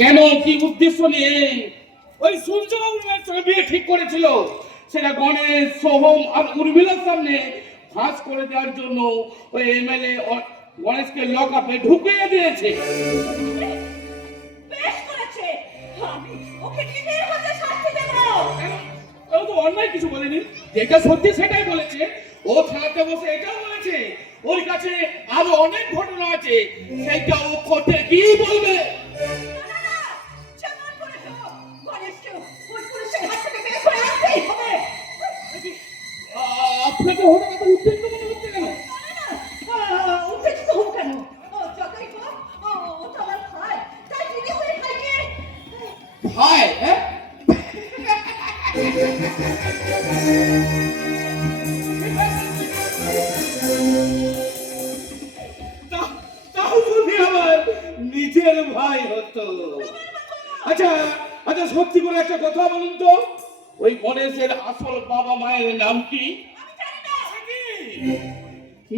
কেন, কি উদ্দেশ্য নিয়ে ওই সূর্যবাবুর মেয়ের সঙ্গে বিয়ে ঠিক করেছিল? সেটা গণেশ, সোহম আর উর্মিলার সামনে ফাঁস করে দেওয়ার জন্য ওই এমএলএ গণেশকে লক আপে ঢুকিয়ে দিয়েছে। বেশ করেছে, আমি ওকে নিজের হাতে শাস্তি দেব। ও তো অন্যায় কিছু বলেনি, যেটা সত্যি সেটাই বলেছে। ও খেলাতে বসে এটাও বলেছে ওর কাছে আরো অনেক ঘটনা আছে, সেটা ও কোর্টে কি বলবে। আপনাকে হঠাৎ এত উত্তেজিত মনে হচ্ছে কেন? উত্তেজিত হোক কেন? যতই হোক, ও তো আমার ভাই, তাই দিদি হয়ে ভাইকে ভাই, হ্যাঁ? তাও যদি আমার নিজের ভাই হতো। আচ্ছা আচ্ছা, সত্যি করে একটা কথা বলুন তো, ওই গণেশের আসল বাবা মায়ের নাম কি?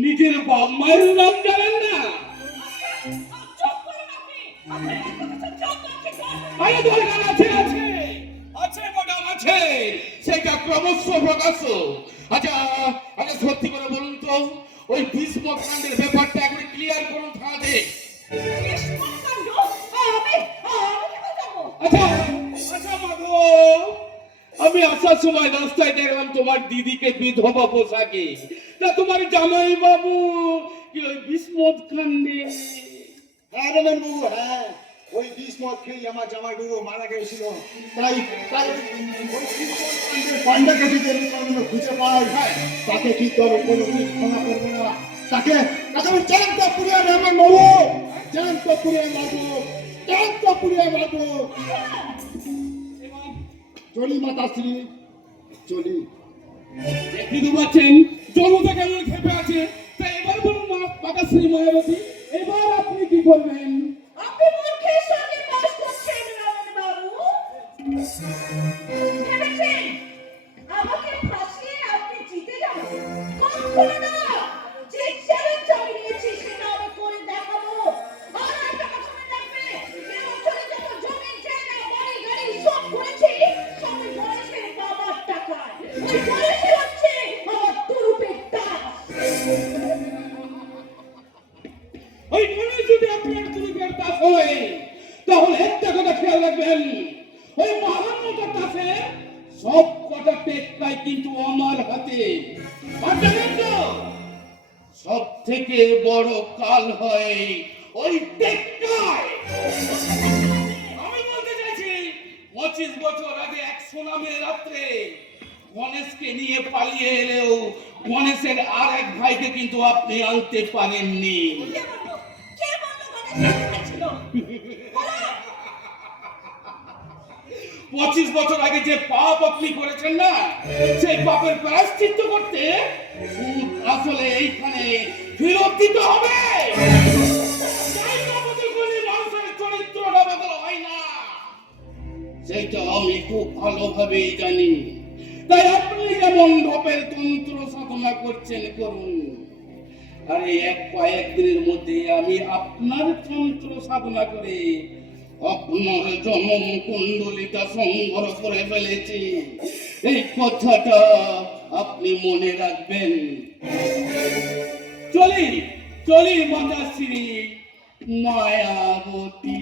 নিজের বাবা মায়ের নাম জানেন না? আরে দরকার আছে, আছে আছে ম্যাডাম, আছে, সেটা ক্রমশ প্রকাশ্য। আচ্ছা আচ্ছা, সত্যি করে বলুন তো, ওই বিস্মত কাণ্ডের ব্যাপারটা একবার ক্লিয়ার করুন থানাতে। আচ্ছা আচ্ছা মাধব, আমি আসার সময় রাস্তায় দেখলাম তোমার দিদিকে বিধবা পোশাকে, তা তোমার জামাই বাবু কি ওই বিস্মত কাণ্ডে? হ্যাঁ রমেন বাবু, হ্যাঁ, ওই বিষ মদ খেয়ে আমার জামাই বাবু মারা গেছিল। তাই তাই ওই পান্ডাকে যদি খুঁজে পাই, তাকে কি করবো, কোনোদিন ক্ষমা করবো না। তাকে তাকে আমি জ্যান্ত পুড়িয়ে রমেন বাবু, জ্যান্ত পুড়িয়ে মারবো, জ্যান্ত পুড়িয়ে মারবো। চলি মাতাশ্রী, চলি। দেখতে পাচ্ছেন জনতা কেমন খেপে আছে। তাই এবার বলুন মাতাশ্রী মায়াবতী, এবার আপনি কি করবেন? আপনি মূর্খের সঙ্গে বাস করছেন রমন বাবু। ভেবেছেন আমাকে ফাঁসিয়ে আপনি জিতে যাবেন? কখনো না। যে চ্যালেঞ্জ আমি নিয়েছি সেটা আমি করে দেখাবো। আর একটা কথা মনে রাখবে, যে অঞ্চলে যত জমি, জায়গা, বাড়ি, গাড়ি সব করেছি, সব ওই গণেশের বাবার টাকায়। ওই গণেশের হচ্ছে আমার তুরুপের দাস। ওই গণেশ যদি আপনার তুরুপের দাস হয়, তাহলে একটা কথা খেয়াল রাখবেন, ওই মহান্নতার দাসে সব কটা টেক্কাই কিন্তু আমার হাতে। আর জানেন তো, সব থেকে বড় কাল হয় ওই টেক্কায়। আমি বলতে চাইছি, 25 বছর আগে এক সোনামের রাত্রে গণেশকে নিয়ে পালিয়ে এলেও গণেশের আর এক ভাইকে কিন্তু আপনি আনতে পারেননি। কে বললো গণেশ ছিল? 25 বছর আগে যে পাপ আপনি করেছেন না, সেই পাপের প্রায়শ্চিত্ত করতে আসলে এইখানে ফেরত দিতে হবে। জায়গা বদল করলে মানুষের চরিত্রটা বদল হয় না, সেইটা আমি খুব ভালোভাবেই জানি। তাই আপনি যেমন ঢপের তন্ত্র সাধনা করছেন করুন, আরে এক কয়েক দিনের মধ্যে আমি আপনার তন্ত্র সাধনা করে আপনার জনম কুণ্ডলিটা সংগ্রহ করে ফেলেছি। এই কথাটা আপনি মনে রাখবেন। চলি চলি মাতাশ্রী মায়াবতী।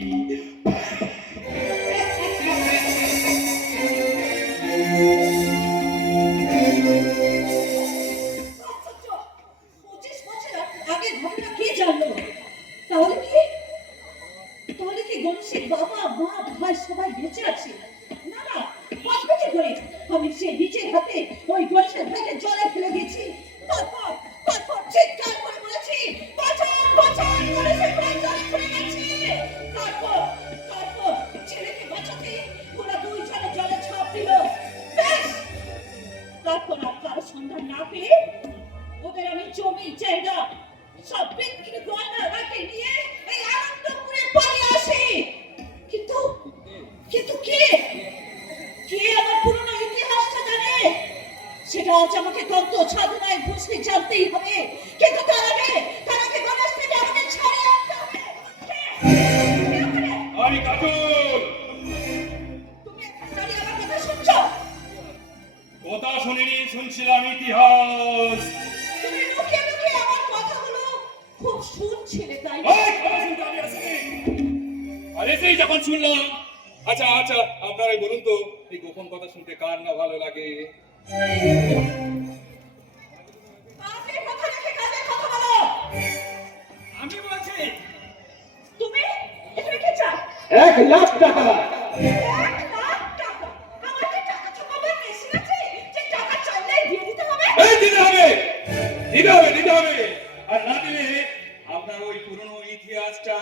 আগের ঘটনা কে জানলো? তাহলে কি গণেশের বাবা, মা, ভাই সবাই বেঁচে আছে? না না, পাঁচবেচে করে আমি সে নিজের হাতে ওই গণেশের ভাইকে জলে ফেলে দিয়েছি। তারপর চিৎকার করে বলেছি, বাঁচান বাঁচান, গণেশের ভাই জলে ফেলে গেছে। তারপর ছেলেকে বাঁচাতে ওরা দুইজনে জলে ঝাঁপ দিল। ব্যাস, তারপর আর কারো সন্ধান না পেয়ে ওদের আমি জমি, জায়গা সব বিক্রি গয়না রাখে নিয়ে এই আনন্দপুরে পালিয়ে আসি। কিন্তু কিন্তু কে আমার পুরনো ইতিহাসটা জানে? সেটা আজ আমাকে তন্ত্র সাধনায় বসে জানতেই হবে। কিন্তু তার আগে গণেশ থেকে আমাকে ছাড়িয়ে আনতে হবে। আমি কাজল তুমি এখন দাঁড়িয়ে আমার কথা শুনছো? কথা শুনিনি, শুনছিলাম ইতিহাস। তুমি লুকিয়ে লুকিয়ে আমার কথাগুলো খুব শুনছিলে, তাই না? ওই, কথা শুনতে আমি আসিনি। আরে সেই যখন শুনলাম। আচ্ছা আচ্ছা, আপনারাই বলুন তো, এই গোপন কথা শুনতে কার না ভালো লাগে? কাজের কথা রেখে কাজের কথা বলো। আমি বলছি তুমি এখানে কি চাও? 1,00,000 টাকা। 1,00,000 টাকা? আমার কি টাকা জমাবার মেশিন আছে যে টাকা চাইলেই দিয়ে দিতে হবে? এই দিতে হবে, দিতে হবে, দিতে হবে। আর না দিলে আপনার ওই পুরনো ইতিহাসটা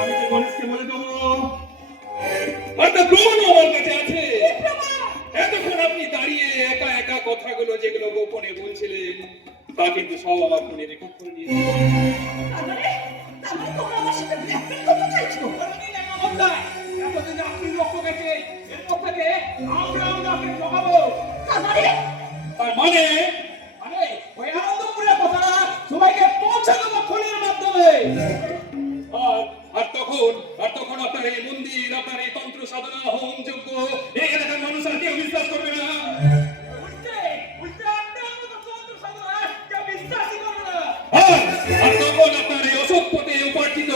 আমি যে গণেশকে বলে দেবো। আর তার প্রমাণও আমার কাছে আছে। এতক্ষণ আপনি দাঁড়িয়ে একা একা কথাগুলো যেগুলো গোপনে বলছিলেন তা কিন্তু সব আমার ফোনে রেকর্ড করে নিয়েছে। তার মানে তোমরা আমার সাথে ব্ল্যাকমেল করতে চাইছো? এতদিন আপনি লক্ষ্য গেছে এরপর থেকে আমরা আপনাকে জগাবো। তার মানে তার মানে মানে ওই আনন্দপুরের কথা সবাইকে পৌঁছে দেবো ফোনের মাধ্যমে। আর তখন আপনার এই মন্দির, আপনার এই তন্ত্র সাধনা, হোম যজ্ঞ এই এলাকার মানুষ আর কেউ বিশ্বাস করবে না। উল্টে উল্টে আপনার মতো তন্ত্র সাধনা কেউ বিশ্বাসই করবে না। আর তখন আপনার এই অসৎ পথে উপার্জিত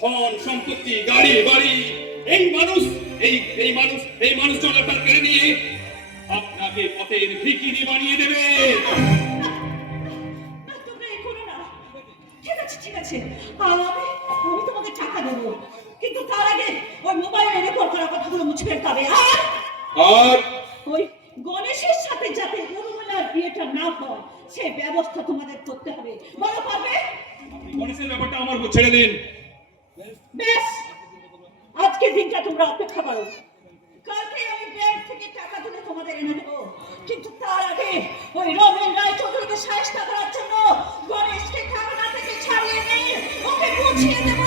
ধন সম্পত্তি, গাড়ি বাড়ি, এই মানুষজন আপনার কেড়ে নিয়ে আপনাকে পথের ভিখিরি বানিয়ে দেবে। না, তোমরা এই করো না। ঠিক আছে আমি তোমাদের টাকা দেবো, কিন্তু তার আগে ওই মোবাইলে রেকর্ড করা কথাগুলো মুছে ফেলতে হবে। আর ওই গণেশের সাথে যাতে উর্মিলার বিয়েটা না হয় সেই ব্যবস্থা তোমাদের করতে হবে। বলো পারবে? আপনি গণেশের ব্যাপারটা আমার উপর ছেড়ে দিন। বেশ, আজকের দিনটা তোমরা অপেক্ষা করো। কালকে আমি ব্যাংক থেকে টাকা তুলে তোমাদের এনে দেবো, কিন্তু তার আগে ওই রমেন রায় চৌধুরীকে সাহায্য করার জন্য গণেশকে ঠাকুরা থেকে ছাড়িয়ে নিয়ে ওকে বুঝিয়ে দেবো।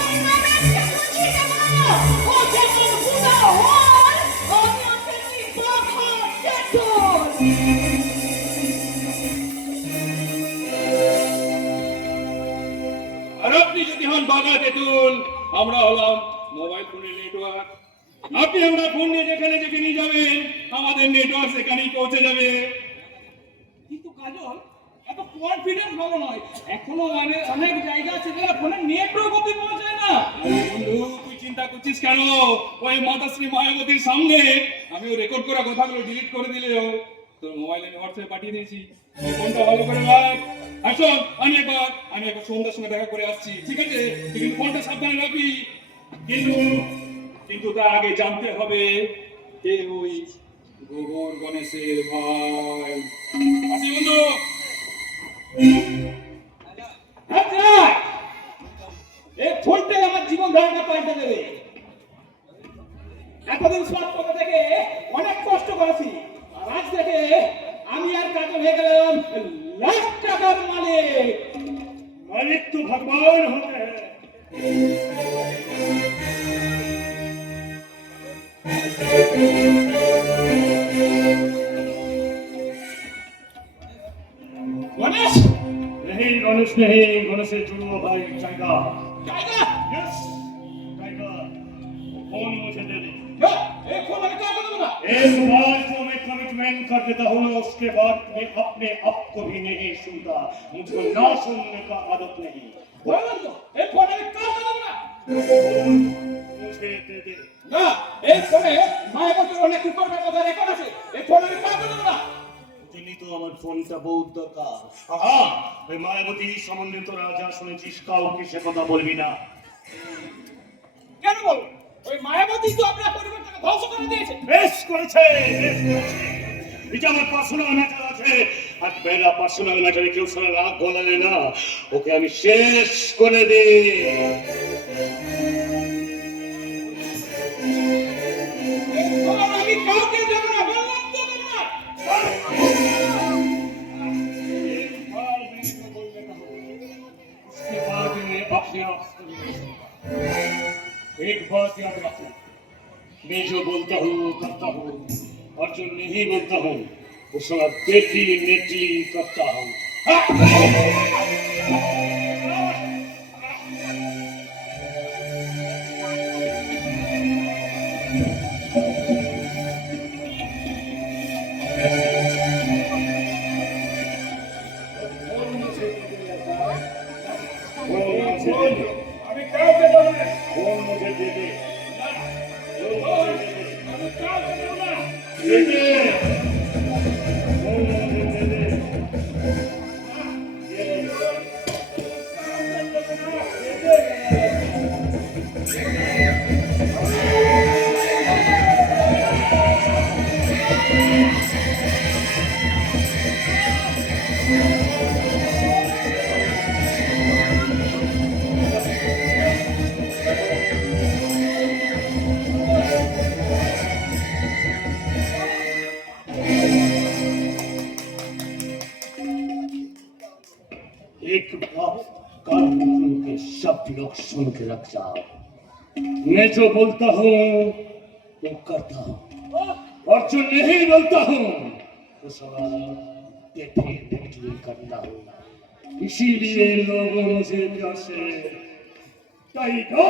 ওই রমেনকে বুঝিয়ে দেবো। ও যেমন বুড়া হয়, আমিও তেমনি বাঘা তেঁতুল। আর আপনি যদি হন বাঘা তেঁতুল, আমরা হলাম মোবাইল ফোনের নেটওয়ার্ক। আপনি আমরা ফোন নিয়ে যেখানে যেখানে যাবেন আমাদের নেটওয়ার্ক সেখানেই পৌঁছে যাবে। কিন্তু কাজল এত কনফিডেন্স ভালো নয়, এখনো অনেক জায়গা আছে যেখানে ফোনের নেটওয়ার্ক অব্দি পৌঁছায় না। আরে বন্ধু, তুই চিন্তা করছিস কেন? ওই মাতাশ্রী মায়াবতীর সামনে আমিও রেকর্ড করা কথাগুলো ডিলিট করে দিলেও তোর মোবাইলে আমি হোয়াটসঅ্যাপে পাঠিয়ে দিয়েছি। তুই ফোনটা ভালো করে রাখ। আসুন, আমি একবার সন্ধ্যার সঙ্গে দেখা করে আসছি, ঠিক আছে? তুই কিন্তু ফোনটা সাবধানে রাখবি। কিন্তু তার আগে জানতে হবে কে ওই গোবর গণেশের ভাই। আসি বন্ধু। আচ্ছা, এই ফোনটাই আমার জীবন ধারণা পাল্টে দেবে। এতদিন সব কথা থেকে অনেক কষ্ট করেছি, আর আজ থেকে আমি আর কাজল হয়ে গেলাম লাখ টাকার মালিক। मालिक तो भगवान होते हैं। গণেশ नहीं गणेश नहीं, गणेश से जुड़ो भाई जाएगा। জায়গা यस जाएगा। फोन मुझे दे दे। এই ফোন আমি কাউকে দেবো না। एक बार जो मैं कमिटमेंट कर देता हूँ उसके बाद मैं अपने आप को भी नहीं सुनता। मुझको ना सुनने का आदत नहीं। বললাম তো, এই ফোন আমি কাউকে দেবো না। मुझे दे दे। না, এই ফোনে মায়াবতীর অনেক কুকর্মের কথা রেকর্ড আছে। এই ফোন আমি কাউকে দেবো না। জন্যই তো আমার ফোনটা বহুত দরকার। আহা, ওই মায়াবতী সম্বন্ধে তোরা যা শুনেছিস কাউকে সে কথা বলবি না। কেন বলবো? ওই মায়াবতী তো আপনার পরিবারটাকে ধ্বংস করে দিয়েছে। বেশ করেছে, বেশ করেছে। এটা আমার পার্সোনাল ম্যাটার আছে, আর বেলা পার্সোনাল ম্যাটারে কেউ শোনা রাগ গলালে না, ওকে আমি শেষ করে দিই। এই ফোন আমি কাউকে দেবো না, বললাম তো দেবো না। एक बार मैं इसको बोल देता हूँ, उसके बाद मैं अपने आप को नहीं सुनता। एक बात याद रखना, मैं जो बोलता हूँ करता हूँ, और जो नहीं बोलता हूँ वो सारा डेफिनेटली करता हूँ। एक बात कान खोल के सब लोग सुन के रख जाओ। मैं जो बोलता हूँ वो करता हूँ, और जो नहीं बोलता हूँ वो सवाल देखिए करना होगा। इसीलिए लोगों मुझे प्यार से टाइगर